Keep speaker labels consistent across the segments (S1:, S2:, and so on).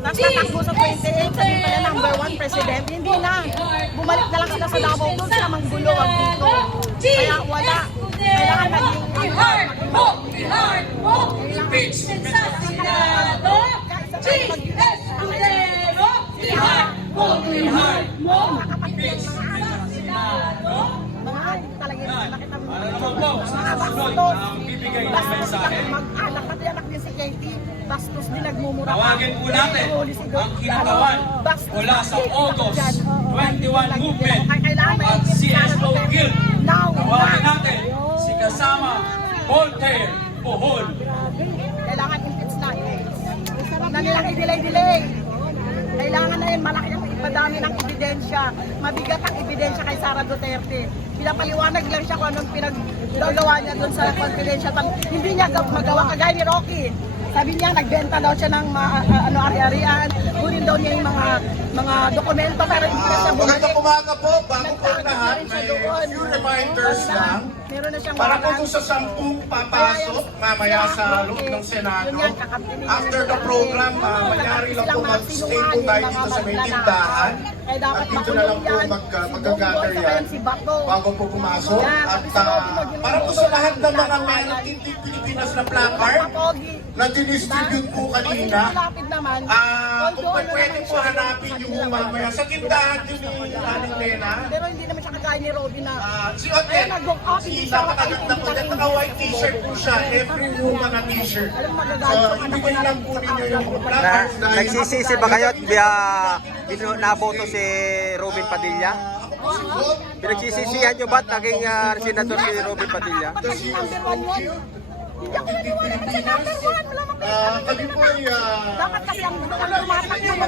S1: Tapos tatakbo sa 28, sabi pala number 1 president. Hindi na. Bumalik na lang sila sa Davao. Doon sila manggulo wag dito. Kaya wala. Kailangan maging
S2: I-heart mo! I-heart mo! Impeach sa Senado! Escudero! I-heart mo! I-heart mo! Impeach sa Senado!
S1: mga talaga yung nakita mo.
S2: Ano naman po, sa susunod ang bibigay ng mensahe?
S1: Mag-anak, pati anak din si Katie. Bastos din nagmumura.
S2: Tawagin po natin ang kinatawan mula sa August 21 movement at CSO Guild. Tawagin natin si kasama Voltaire Bohol.
S1: Kailangan impeach na. Huwag na nilang i-delay. Kailangan na yun, malaki ang ipadami ng ebidensya. Mabigat ang ebidensya kay Sara Duterte. Pinapaliwanag lang siya kung anong pinaggagawa niya doon sa confidential. Hindi niya magawa kagaya ni Rocky. Sabi niya, nagbenta daw siya ng ari-arian. Kunin daw niya yung mga dokumento pero hindi na siya bumalik.
S3: Magandang umaga po, bago po ang lahat, may few reminders lang.
S1: Meron na siyang
S3: Para po
S1: warrant.
S3: kung sa 10 papasok mamaya sa loob ng Senado, after the program, manyari lang po mag-stay po tayo dito sa may tindahan. At dito na lang po mag-gather yan bago po pumasok. At para po sa lahat ng mga meron Tindig Pilipinas na placard na dinistribute po kanina, kung pwede po hanapin yung mamaya sa tindahan din ni Aling Lena.
S1: Pero hindi naman siya kagaya ni Robin na
S3: Si Otet, si napakaganda po dyan, naka-white t-shirt po siya, every woman na t-shirt. So, ibigay lang po ninyo yung placards dahil...
S4: Nagsisisi ba kayo at naboto si Robin Padilla?
S3: Ako po si Bob.
S4: Pinagsisisihan nyo ba at naging senador si Robin Padilla?
S1: number 1 yun. Hindi ako naniniwala kasi number 1. Wala mang
S3: Kami po ay...
S1: dapat kasi ang lumatak ng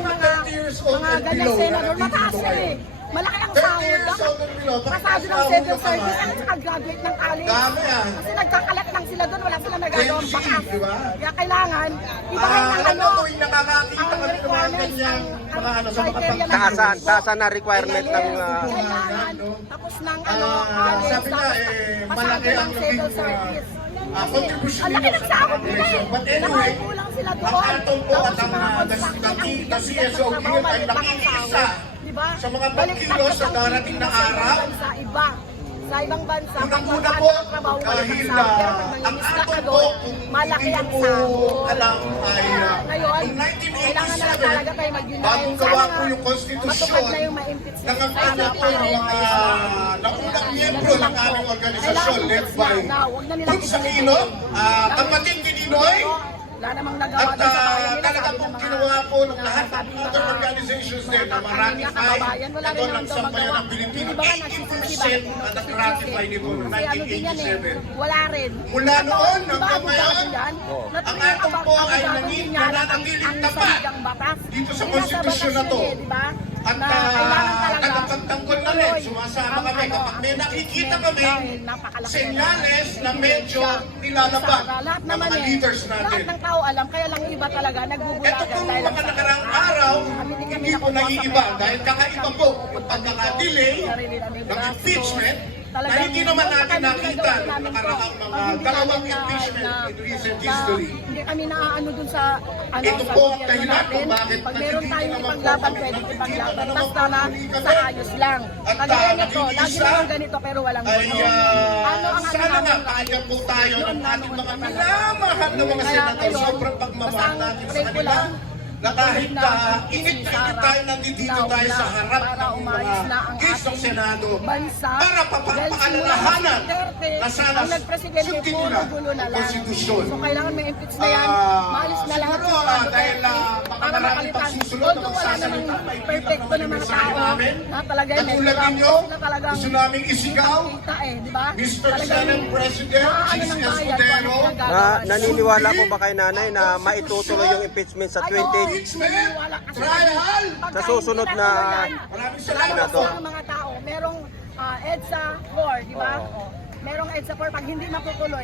S1: mga ganyan senador, mataas na eh. Malaki ang
S3: 30
S1: sahod.
S3: years old and below,
S1: Pasado ng civil service at saka graduate ng college.
S3: Dami ah.
S1: Kasi nagkakalat lang sila doon, wala silang nagagawang
S3: Gen Z,
S1: bakas.
S3: di ba?
S1: Kaya kailangan, ibahin ng
S3: Alam mo po, yung nakakakita kami ng mga ganyang mga ano sa mga
S4: Taasan na requirement ng...
S1: kailangan, tapos ng college,
S3: sabi nga,
S1: tapos
S3: malaki
S1: pasado
S3: ang
S1: ng civil
S3: naging
S1: service.
S3: contribution
S1: Ang laki
S3: nila
S1: ng
S3: sa
S1: sahod nila eh.
S3: population. But anyway,
S1: Nakakulang sila
S3: ang
S1: doon.
S3: atong po at
S1: Tapos
S3: ang
S1: mga construction, ang
S3: the
S1: bigat
S3: CSO
S1: ng trabaho,
S3: Guild ay
S1: maliit lang ang
S3: nakikiisa
S1: sahod. Diba?
S3: sa mga
S1: Baliktad
S3: pagkilos sa
S1: ang
S3: darating na araw.
S1: Sa iba. Sa ibang bansa,
S3: Unang-una
S1: pag
S3: po,
S1: ang trabaho, walang
S3: dahil
S1: sahod. Pero pag
S3: ang
S1: mangingisda ka
S3: atong po,
S1: doon,
S3: kung
S1: malaki
S3: hindi
S1: ang
S3: po
S1: sahod.
S3: alam ay
S1: Ngayon,
S3: noong
S1: kailangan na lang talaga
S3: 1987,
S1: tayo mag-unite.
S3: bagong gawa po yung konstitusyon,
S1: matupad na yung ma-impeach na
S3: nangangako po yung mga naunang miyembro ng aming organisasyon led by Bunsa Aquino, kapatid ni Ninoy,
S1: wala namang nagawa
S3: at
S1: doon sa bayan nila.
S3: talaga
S1: Sabi
S3: pong
S1: ng mga-
S3: ginawa po ng lahat ng
S1: sabi
S3: other
S1: mga-
S3: organizations din na
S1: mga
S3: ma-ratify
S1: kababayan, wala rin
S3: ito
S1: naman
S3: ng
S1: daw
S3: sambayan
S1: magawa.
S3: ng Pilipino.
S1: Di ba nga, nagsisisi
S3: 80%
S1: ba?
S3: na nag-ratify nito noong
S1: Kasi ano din yan eh,
S3: 1987.
S1: wala rin.
S3: Mula noon
S1: Di ba,
S3: hanggang
S1: abogado
S3: ngayon,
S1: yan? Na
S3: ang
S1: tuloy
S3: atong po ay
S1: abogado
S3: naging
S1: din yan ang
S3: nananatiling tapat
S1: saligang batas.
S3: dito sa
S1: Hindi nasa
S3: konstitusyon na
S1: batas
S3: to.
S1: yun eh, di ba?
S3: At
S1: Na kailangan talaga
S3: tagapagtanggol na rin, sumasama
S1: ang
S3: kami.
S1: ano,
S3: Kapag may nakikita
S1: dahil
S3: kami,
S1: napakalaki
S3: senyales na medyo
S1: siya.
S3: nilalaban
S1: Lahat
S3: ng
S1: naman
S3: mga
S1: eh,
S3: leaders
S1: lahat
S3: natin.
S1: ng tao alam, kaya lang iba talaga
S3: Ito
S1: nagbubulagan
S3: pong
S1: dahil
S3: mga nakarang araw, hindi po naiiba dahil kakaiba po ang pagkaka-delay ng impeachment na hindi naman natin nakita ng nakaraang mga dalawang impeachment in recent history.
S1: Hindi kami naaano dun sa
S3: Ito
S1: sa
S3: po ang
S1: gobyerno
S3: dahilan
S1: natin.
S3: kung bakit
S1: Pag meron
S3: nagiging
S1: tayong
S3: naman po
S1: ipaglaban,
S3: kami
S1: pwede
S3: nagiging
S1: ipaglaban.
S3: naman
S1: Basta
S3: po
S1: na
S3: kami
S1: sa ayos lang.
S3: At
S1: Kagaya nito,
S3: naging
S1: lagi
S3: isa
S1: naman ganito pero walang
S3: ay
S1: gulo. Ano ang
S3: sana nga
S1: namin
S3: pakinggan po tayo ng ating mga minamahal na mga
S1: Kaya
S3: senador.
S1: ngayon,
S3: Sobrang pagmamahal
S1: basta ang
S3: natin sa
S1: pray ko
S3: kanila.
S1: lang,
S3: Na kahit init na
S1: Sara,
S3: tayo nandito tayo sa harap
S1: para
S3: ng
S1: umayos na
S3: mga
S1: ang
S3: gates ng
S1: ating
S3: Senado
S1: bansa.
S3: para papaalalahanan na sana
S1: ang nagpresidente
S3: sundin
S1: puro
S3: nila
S1: gulo na
S3: ang
S1: lang.
S3: konstitusyon.
S1: So kailangan may impeach na yan. Maalis na lahat
S3: siguro,
S1: yung mga
S3: dahil
S1: Duterte
S3: baka
S1: para
S3: maraming
S1: mapalitan.
S3: pagsusunod na
S1: Although wala namang
S3: magsasalita, may
S1: perfecto na mga
S3: mensahe
S1: tao
S3: namin.
S1: na talaga may
S3: Katulad
S1: corrupt
S3: ninyo,
S1: na talagang
S3: gusto namin isigaw,
S1: kita eh, di ba?
S3: Mr.
S1: Talagang
S3: Senate President,
S1: naaano ng
S3: Chis
S1: bayan kung ano
S3: Escudero,
S1: pinagagawa niya.
S4: Naniniwala po ba kay nanay na maitutuloy yung impeachment sa 28?
S3: impeachment, trial.
S4: Sa susunod na
S3: Maraming
S1: Alam
S3: salamat
S1: mo
S3: po.
S1: ang mga tao, merong EDSA 4, di ba? Merong EDSA 4, pag hindi matutuloy,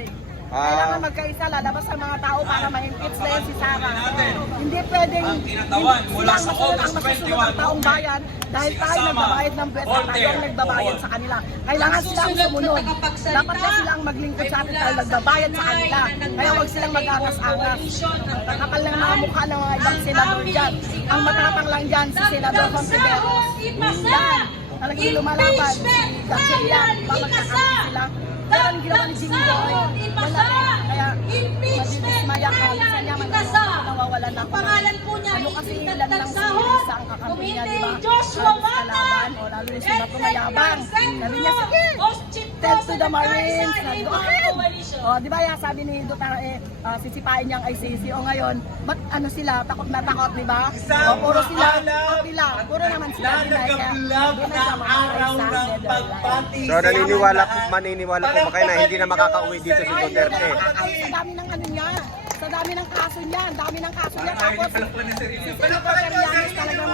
S1: Kailangan magkaisa, lalabas ang mga tao para ma-impeach na yun si Sara. Hindi pwedeng
S2: ang kinatawan mula sa August
S1: ang masusunod ang taong bayan dahil tayo nagbabayad ng buwet at tayo ang nagbabayad sa kanila. Kailangan silang sumunod. Dapat na silang maglingkod sa atin dahil nagbabayad sa kanila. Kaya huwag silang mag-angas-angas. Ang kapal ng mga mukha ng mga ibang senador dyan. Ang matapang lang dyan si Senador Contiveros. Yan. Talagang lumalaban. Kasi yan, babagsakan sila. Pero ang ginawa ni Jimmy Boy, wala. Kaya, madidismaya ka. Kasi niya, nawawalan na ako.
S5: Pangalan po niya,
S1: Ano kasi
S5: hindi
S1: ilan lang
S5: nagtagsahod.
S1: sa ang kakampi niya, di
S5: Committee
S1: ba?
S5: Joshua
S1: Halos kalaban, o lalo yung sila kumayabang. Sabi niya, sige, tell to the Marines. Go ahead. O, di ba yan, sabi ni Duterte, sisipain niya ang ICC. O ngayon, ano sila, takot na takot, di ba? O, puro sila, puro naman sila.
S3: Nagablab na araw ng pagpati.
S4: So maniniwala po ba kayo na hindi na makakauwi dito si Duterte?
S1: Sa dami ng ano niya, sa dami ng kaso niya, ang dami ng kaso niya. Tapos, Serianis talagang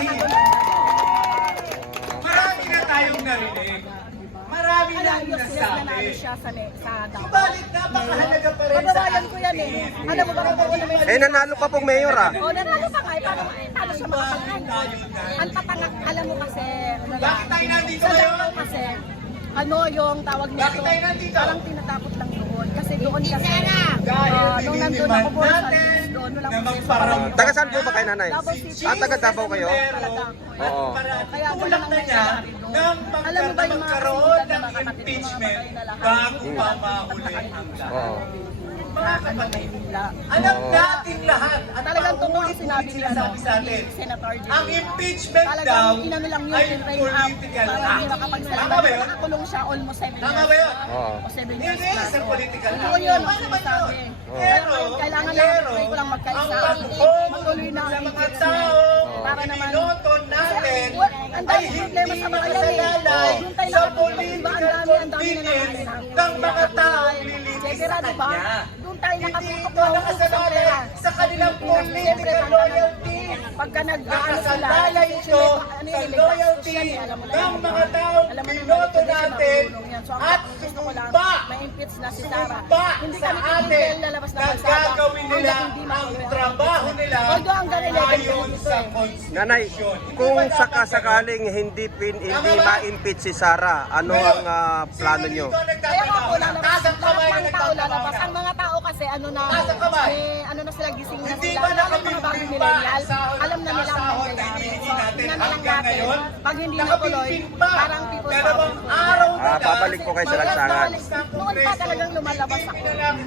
S3: Marami na tayong narinig. Marami na
S1: Alam mo,
S3: nasabi.
S1: nanalo siya sa Davao.
S3: Subalit napakahalaga pa rin sa
S1: Kababayan ko yan eh. Alam mo ba kung ano may...
S4: Eh, nanalo pa pong mayor ah.
S1: O, nanalo pa nga eh. Paano siya makapaghan? Ang tatangak, alam mo kasi...
S3: Bakit tayo nandito
S1: Sa
S3: ngayon?
S1: Davao kasi, ano yung tawag nito?
S3: Bakit tayo nandito?
S1: Parang tinatakot lang doon. Kasi doon kasi...
S3: Dahil
S1: nung nandun
S3: dinidemand
S1: ako po sa
S3: natin
S1: doon, walang
S3: na
S1: proseso.
S3: magparamdam.
S4: Taga saan po ba kayo, nanay?
S1: Davao City.
S4: Taga Davao kayo?
S1: Talaga.
S4: Oo.
S1: Kaya
S3: Tulak na niya nang
S1: alam mo ba yung mga
S3: magkaroon
S1: kasimulan
S3: ng
S1: na mga kapatid,
S3: impeachment
S1: mga patay na lahat?
S3: bago pa mahuli ang lahat.
S4: Oo.
S3: Mga kapatid,
S1: Manila.
S3: alam natin lahat at
S1: Talagang totoo ang
S3: paulit-ulit
S1: sinabi niya
S3: sinasabi sa atin.
S1: Senator Jimmy.
S3: Ang impeachment daw
S1: Talagang inano lang yun,
S3: ay
S1: tinry
S3: political
S1: para hindi
S3: act.
S1: makapagsalita.
S3: Tama ba yun?
S1: Nakakulong siya almost 7 years.
S3: Tama ba yun?
S4: Oo.
S1: O 7 years
S3: Hindi,
S1: plus.
S3: isang political
S1: Totoo
S3: act.
S1: yun,
S3: Tama naman yun.
S1: sabi.
S3: Pero,
S1: Kailangan lang, pray ko lang
S3: ang
S1: magkaisa.
S3: pagbuhong
S1: Matuloy na
S3: sa
S1: ang
S3: mga
S1: impeachment.
S3: tao,
S1: Para naman,
S3: binoto natin
S1: ang
S3: ay
S1: dami
S3: hindi
S1: problema sa bayan eh.
S3: nakasalalay
S1: Doon tayo
S3: sa
S1: nakatulog, di ba?
S3: political
S1: Ang dami na
S3: convenience
S1: nangyayari.
S3: ng mga taong lilitis
S1: Siyempre,
S3: sa
S1: di ba?
S3: kanya.
S1: Doon tayo
S3: Hindi
S1: nakatutok
S3: ito nakasalalay sa kanilang political loyalty.
S1: Pagka nag-ano sila,
S3: Nakasalalay ito sa loyalty ng mga taong binoto natin at sumumpa
S1: ma-impeach na si Sara.
S3: sumumpa
S1: Hindi
S3: sa
S1: kami
S3: atin
S1: titigil lalabas na
S3: na
S1: kalsada
S3: gagawin nila
S1: hanggang hindi
S3: ang
S1: matuloy
S3: trabaho nila
S1: Although hanggang 11
S3: ayon sa
S4: Nanay,
S3: Constitution.
S4: kung sakasakaling hindi ma-impeach si Sara, ano ang plano nyo?
S1: Kaya nga po, lalabas
S3: Taas ang kamay na
S1: lahat ng tao
S3: nagtatrabaho
S1: lalabas.
S3: na.
S1: Ang mga tao kasi ano na,
S3: Taas ang kamay.
S1: ano na sila, gising na
S3: Hindi
S1: sila.
S3: ba
S1: Lalo yung mga bagong
S3: nakapimpin
S1: millennial,
S3: pa
S1: alam na nila ang
S3: sahod na
S1: nangyayari.
S3: hinihingi
S1: So,
S3: natin
S1: tingnan na lang
S3: hanggang
S1: natin.
S3: ngayon?
S1: Pag hindi natuloy,
S3: Nakapimpin pa.
S1: parang people
S3: Dalawang
S1: power.
S3: araw na lang.
S4: Babalik po kayo sa lansangan.
S1: Noon pa talagang lumalabas ako.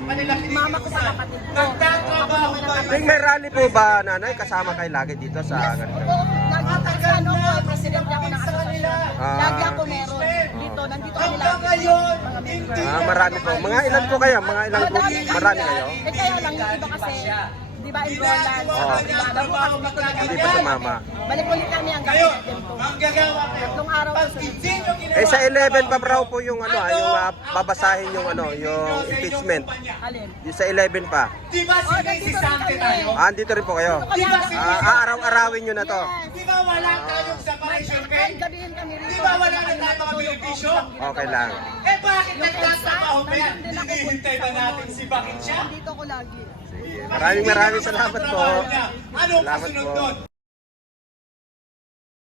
S1: Mama ko sa kapatid ko.
S3: Nagtatrabaho ba
S4: Tuwing may rally po ba, nanay, kasama kayo lagi dito sa ganito?
S1: Oo, lagi kasi ano ko, presidente ako ng asosasyon.
S4: Ah.
S1: Lagi ako meron. Dito, nandito kami
S3: Hanggang
S1: lagi.
S3: ngayon,
S1: Mga
S3: hindi
S1: member.
S4: Marami po. Mga ilan po kayo? Mga ilang group? Marami kayo?
S1: Eh kaya lang yung iba kasi, di ba in Roland,
S4: Oo.
S1: di ba, nabukas dito na
S4: Hindi pa sumama.
S1: Balik ulit kami hanggang
S3: kayo,
S1: 11 po.
S3: manggagawa kayo.
S1: Tatlong araw
S3: Pag
S1: ko
S3: hindi nyo ginawa,
S4: Eh sa 11 pa raw po yung ano, yung babasahin yung ano, yung impeachment.
S1: Alin?
S4: Yung sa 11 pa.
S3: Di ba
S1: Oh,
S3: sinisisante tayo?
S4: Andito rin po kayo.
S1: Di ba
S4: Araw-arawin nyo na to.
S3: Di ba wala tayong separation pay?
S1: gabihin kami rito.
S3: Di ba wala na tayo mga benepisyo?
S4: Okay lang.
S3: Eh bakit nagtatrabaho pa yan? Hinihintay ba natin si bakit siya?
S1: Dito ko lagi.
S4: Maraming salamat po.
S3: Anong
S4: Salamat
S3: kasunod
S4: po.
S3: doon?